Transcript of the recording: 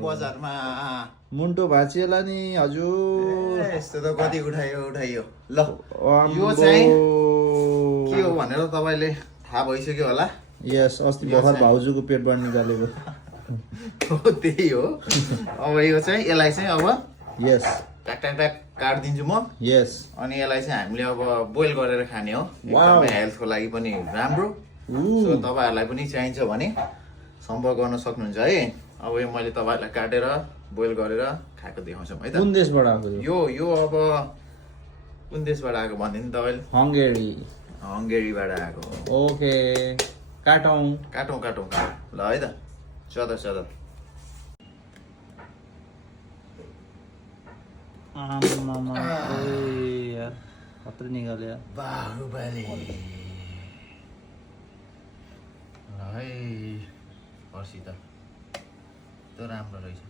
बजारमा मुन्टो भाँचिएला नि हजुर। यस्तो त कति उठायो ल यो चाहिँ के हो भनेर तपाईँले थाहा भइसक्यो होला। यस, अस्ति भर्खर भाउजूको पेटबाट निकालेको। त्यही हो। अब यो चाहिँ यसलाई चाहिँ अब यस ट्याक काटिदिन्छु म। यस अनि यसलाई चाहिँ हामीले अब बोइल गरेर खाने हो। एकदमै हेल्थको लागि पनि राम्रो। सो तपाईँहरूलाई पनि चाहिन्छ भने सम्पर्क गर्न सक्नुहुन्छ है। अब यो मैले तपाईँहरूलाई काटेर बोइल गरेर खाएको देखाउँछु है त। कुन देशबाट आएको यो अब कुन देशबाट आएको भनिदिनु तपाईँले? हङ्गेरीबाट आएको। ओके, काटौँ ल है त। चद खतरा निकाल्यो बाहुबली। ल है पर्सि त त्यो राम्रो रहेछ।